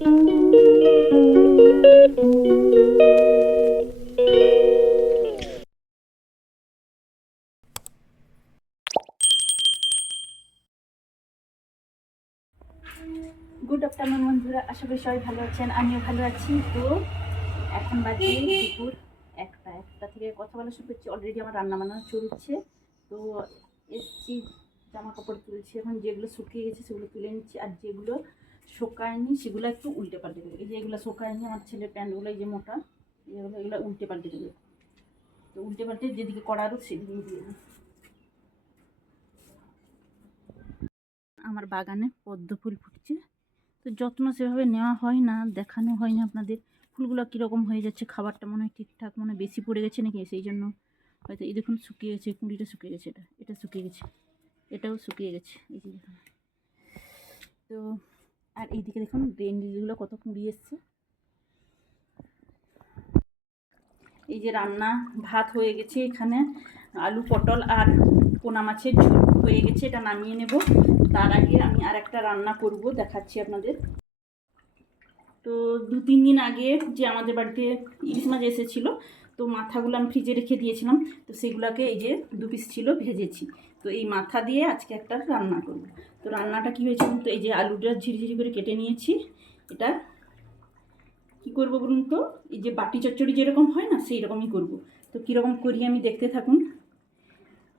Good afternoon বন্ধুরা। আশা করি সবাই ভালো আছেন, আমিও ভালো আছি। তো এখন বাজে দুপুর একটা একটা থেকে কথা বলা শুরু করছি। অলরেডি আমার রান্না বান্না চলছে। তো এসছি, জামা কাপড় তুলছি। এখন যেগুলো শুকিয়ে গেছে সেগুলো তুলে নিচ্ছি। আর যেগুলো শোকায়নি সেগুলো একটু উল্টে পাল্টে দেবে। এই যে এগুলো শোকায়নি আমার ছেলের প্যান্টগুলো এই যে মোটা, এগুলো এগুলো উল্টে পাল্টে দেবে। তো উল্টে পাল্টে যেদিকে করা আরও সেদিকে দিয়ে দেবে। আমার বাগানে পদ্ম ফুল ফুটছে। তো যত্ন সেভাবে নেওয়া হয় না, দেখানো হয় না আপনাদের। ফুলগুলো কীরকম হয়ে যাচ্ছে, খাবারটা মনে হয় ঠিকঠাক মনে বেশি পড়ে গেছে নাকি? সেই জন্য হয়তো এই দেখুন শুকিয়ে গেছে, কুঁড়িটা শুকিয়ে গেছে এটা। এটা শুকিয়ে গেছে, এটাও শুকিয়ে গেছে। এই যে দেখুন। তো আর এইদিকে দেখুন ড্রেন লিলিগুলো কত কুঁড়ি এসছে এই যে রান্না ভাত হয়ে গেছে এখানে, আলু, পটল আর পোনা মাছের ঝোল হয়ে গেছে, এটা নামিয়ে নেব। তার আগে আমি আর একটা রান্না করব, দেখাচ্ছি আপনাদের। তো দু তিন দিন আগে যে আমাদের বাড়িতে ইলিশ মাছ এসেছিল, তো মাথাগুলো আমি ফ্রিজে রেখে দিয়েছিলাম, তো সেগুলোকে এই যে দু পিস ছিল, ভেজেছি। তো এই মাথা দিয়ে আজকে একটা রান্না করব। তো রান্নাটা কী হয়েছে বলুন তো? এই যে আলুটা ঝিরিঝিরি করে কেটে নিয়েছি। এটা কী করব বলুন তো? এই যে বাটি চচ্চড়ি যেরকম হয় না সেই রকমই করব। তো কীরকম করি আমি দেখতে থাকুন।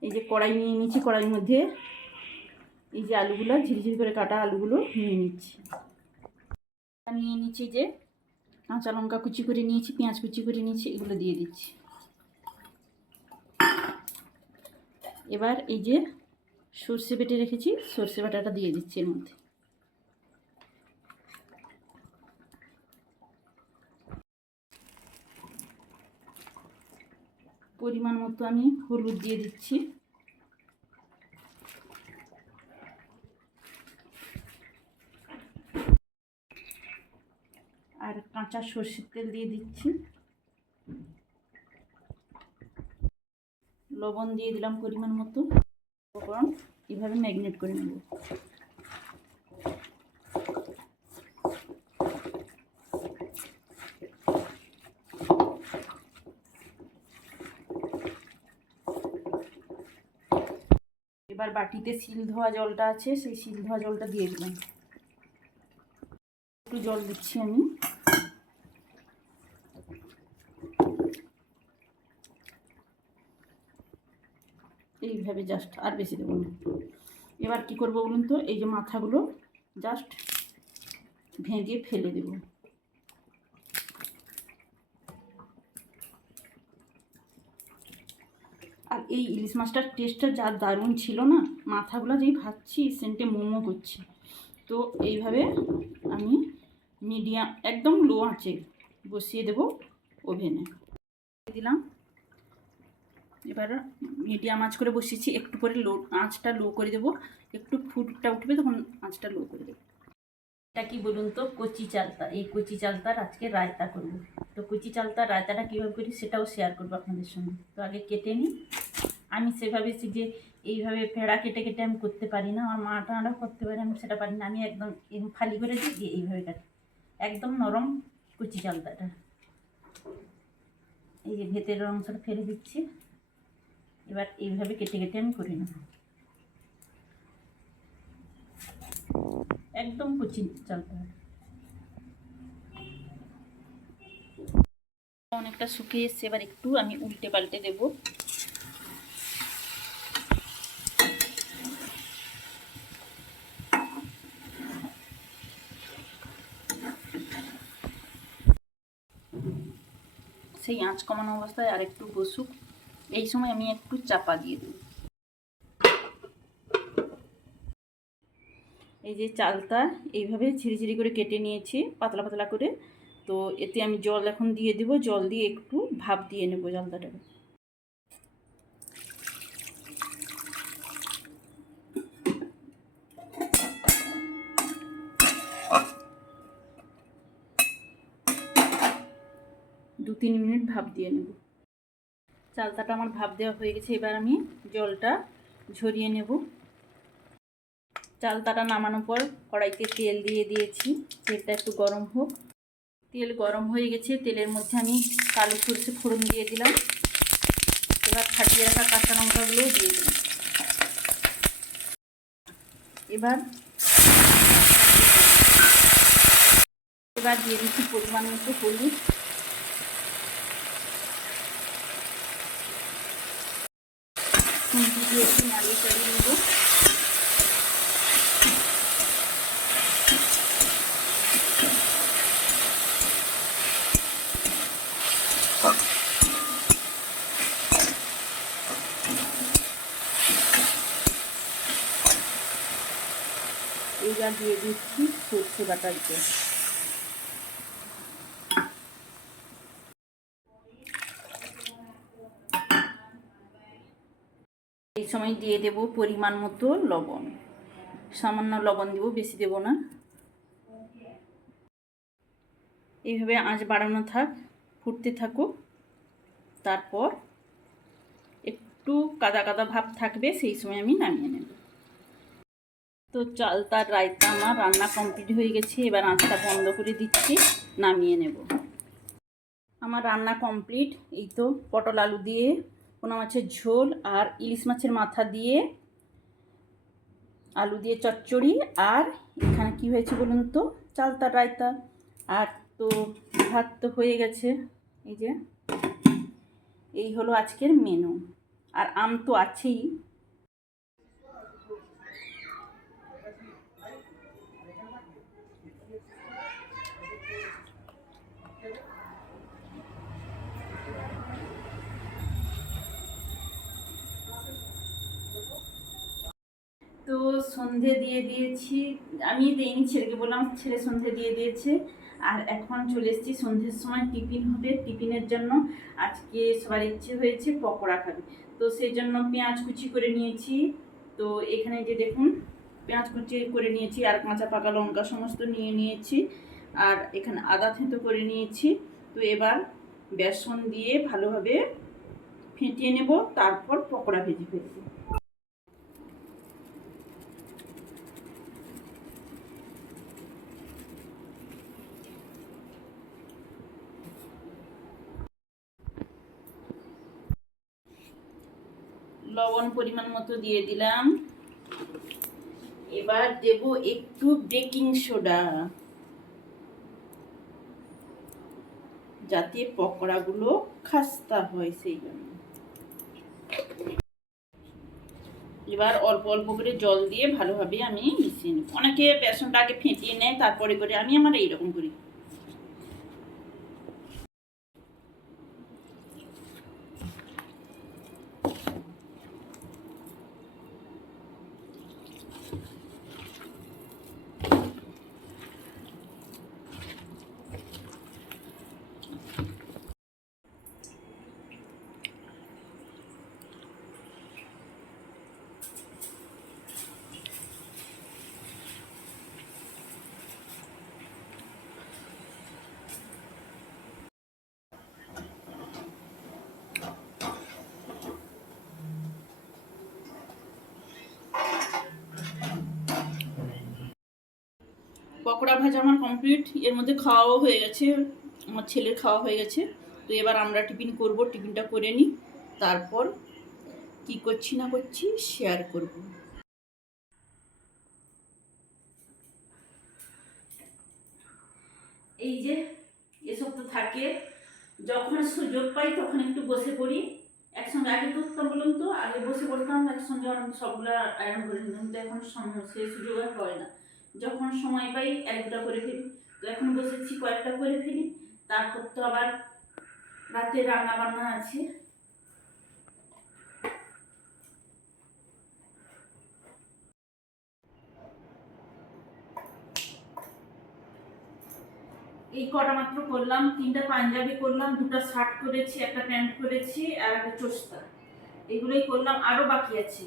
এই যে কড়াই নিয়ে নিচ্ছি কড়াইয়ের মধ্যে এই যে আলুগুলো, ঝিরিঝিরি করে কাটা আলুগুলো নিয়ে নিচ্ছি। নিয়ে নিচ্ছি যে কাঁচা লঙ্কা কুচি করে নিয়েছি, পেঁয়াজ কুচি করে নিয়েছি, এগুলো দিয়ে দিচ্ছি। এবার এই যে সর্ষে বেটে রেখেছি, সর্ষে বাটাটা দিয়ে দিচ্ছি এর মধ্যে। পরিমাণ মতো আমি হলুদ দিয়ে দিচ্ছি। আর কাঁচা সর্ষের তেল দিয়ে দিচ্ছি। লবণ দিয়ে দিলাম পরিমাণ মতো। উপকরণ এভাবে ম্যাগনেট করে নেব। এবার বাটিতে শিল ধোয়া জলটা আছে, সেই শিল ধোয়া জলটা দিয়ে দিলাম। একটু জল দিচ্ছি আমি। এইভাবে জাস্ট আর বেশি দেবো না। এবার কি করব বলুন তো? এই যে মাথাগুলো জাস্ট ভেঙে ফেলে দেব। আর এই ইলিশ মাছটার টেস্টটা যা দারুণ ছিল না, মাথাগুলো যেই ভাজছি, সেন্টে মোমো করছি। তো এইভাবে আমি মিডিয়াম একদম লো আঁচে বসিয়ে দেব ওভেনে। দিলাম। এবার মিডিয়াম আঁচ করে বসিয়েছি, একটু পরে লো, আঁচটা লো করে দেবো। একটু ফুটটা উঠবে, তখন আঁচটা লো করে দেবো। এটা কি বলুন তো? কচি চালতা, এই কচি চালতার আজকে রায়তা করব। তো কচি চালতার রায়তাটা কীভাবে করি সেটাও শেয়ার করব আপনাদের সঙ্গে। তো আগে কেটে নিই। আমি সেভাবে যে এইভাবে ফেড়া কেটে কেটে আমি করতে পারি না, আমার মা টানারা করতে পারি, আমি সেটা পারি না। আমি একদম ফালি করে দিই এইভাবে কাটি। একদম নরম কুচি চালতাটা। এই যে ভেতরের অংশটা ফেলে দিচ্ছি। এবার এইভাবে কেটে কেটে আমি করে নেব। একদম কুচি চালতা অনেকটা শুকিয়ে এসছে, এবার একটু আমি উল্টে পাল্টে দেবো। সেই আঁচ কমানো অবস্থায় আর একটু বসুক। এই সময় আমি একটু চাপা দিয়ে দেব। এই যে চালটা এইভাবে ঝিরিঝিরি করে কেটে নিয়েছি, পাতলা পাতলা করে। তো এতে আমি জল এখন দিয়ে দিব, জল দিয়ে একটু ভাপ দিয়ে নেব চালতাটাকে দু তিন মিনিট ভাপ দিয়ে নেব। চালতাটা আমার ভাপ দেওয়া হয়ে গেছে, এবার আমি জলটা ঝরিয়ে নেব। চালতাটা নামানোর পর কড়াইতে তেল দিয়ে দিয়েছি, তেলটা একটু গরম হোক। তেল গরম হয়ে গেছে, তেলের মধ্যে আমি কালো সরষে ফোড়ন দিয়ে দিলাম। এবার ফাটিয়ে রাখা কাঁচা লঙ্কাগুলোও দিয়ে দিলাম। এবার এবার দিয়ে দিচ্ছি পরিমাণ মতো হলুদ। চালিয়ে নেব এইবার দিয়ে দিচ্ছি সর্ষে বাটার এই সময় দিয়ে দেব পরিমাণ মতো লবণ। সামান্য লবণ দেব, বেশি দেব না। এইভাবে আঁচ বাড়ানো থাক, ফুটতে থাকুক। তারপর একটু কাদা কাদা ভাব থাকবে, সেই সময় আমি নামিয়ে নেব। তো চাল তার রায়তা আমার রান্না কমপ্লিট হয়ে গেছে, এবার আঁচটা বন্ধ করে দিচ্ছি, নামিয়ে নেব। আমার রান্না কমপ্লিট, এই তো পটল আলু দিয়ে পোনা মাছের ঝোল আর ইলিশ মাছের মাথা দিয়ে, আলু দিয়ে চচ্চড়ি, আর এখানে কি হয়েছে বলুন তো? চালতা রায়তা। আর তো ভাত তো হয়ে গেছে। এই যে, এই হলো আজকের মেনু আর আম তো আছেই। তো সন্ধে দিয়ে দিয়েছি। আমি দেইনি ছেলেকে বললাম, ছেলে সন্ধে দিয়ে দিয়েছে। আর এখন চলে এসেছি, সন্ধ্যের সময় টিফিন হবে। টিফিনের জন্য আজকে সবার ইচ্ছে হয়েছে পকোড়া খাবে। তো সেই জন্য পেঁয়াজ কুচি করে নিয়েছি। তো এখানে যে দেখুন, পেঁয়াজ কুচি করে নিয়েছি, আর কাঁচা পাকা লঙ্কা সমস্ত নিয়ে নিয়েছি। আর এখানে আদা থেঁতো করে নিয়েছি। তো এবার বেসন দিয়ে ভালোভাবে ফেটিয়ে নেব, তারপর পকোড়া ভেজে ফেলব। লবণ পরিমাণ মতো দিয়ে দিলাম। এবার দেব একটু বেকিং সোডা। যাতে পকোড়াগুলো খাস্তা হয় সেই জন্য। এবার অল্প অল্প করে জল দিয়ে ভালোভাবে আমি মিশিয়ে নিই অনেকে বেসনটা আগে ফেটিয়ে নেয়, তারপরে করে। আমি আমার এইরকম করি। পকোড়া ভাজা আমার কমপ্লিট। এর মধ্যে খাওয়াও হয়ে গেছে। আমার ছেলের খাওয়া হয়ে গেছে। তো এবার আমরা টিফিন করব, টিফিনটা করে নিই। তারপর কি করছি না করছি শেয়ার করব। এই যে, এসব তো থাকে। যখন সুযোগ পাই তখন একটু বসে পড়ি। একসঙ্গে, আগে করতাম বলুন তো, আগে বসে পড়তাম, একসঙ্গে সবগুলো আয়রন করে নিতাম। কিন্তু এখন সেই সুযোগ আর হয় না। যখন সময় পাই, এক দুটা করে ফেলি। এখন বসেছি কয়েকটা করে ফেলি। তারপর তো আবার রাতে রান্না বান্না আছে। এই কটা মাত্র করলাম। তিনটা পাঞ্জাবি করলাম, দুটো শার্ট করেছি, একটা প্যান্ট করেছি আর একটা চোস্তা। এগুলোই করলাম। আরও বাকি আছে।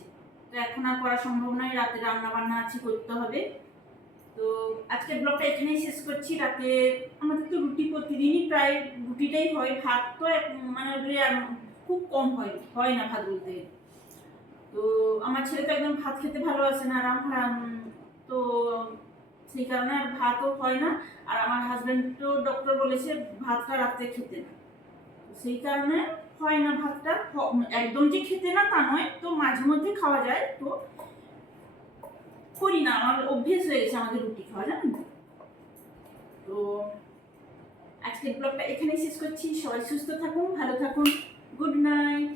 তো এখন আর করা সম্ভব নয়। রাতে রান্না বান্না আছে, করতে হবে। তো আজকের ব্লগটা এখানেই শেষ করছি। রাতে আমাদের তো রুটি প্রতিদিনই প্রায় রুটিটাই হয়। ভাত তো মানে খুব কম হয় হয় না ভাত বলতে। তো আমার ছেলে তো একদম ভাত খেতে ভালোবাসে না, আর আমার তো সেই কারণে আর ভাতও হয় না। আর আমার হাজব্যান্ড তো ডক্টর বলেছে ভাতটা রাত্রে খেতে না। সেই কারণে হয় না ভাতটা। একদম যে খেতে না তা নয়, তো মাঝে মধ্যে খাওয়া যায়। তো করি না, আমার অভ্যেস হয়ে গেছে আমাদের রুটি খাওয়া, জানেন তো? তো আজকের ব্লগটা এখানেই শেষ করছি, সবাই সুস্থ থাকুন, ভালো থাকুন, গুড নাইট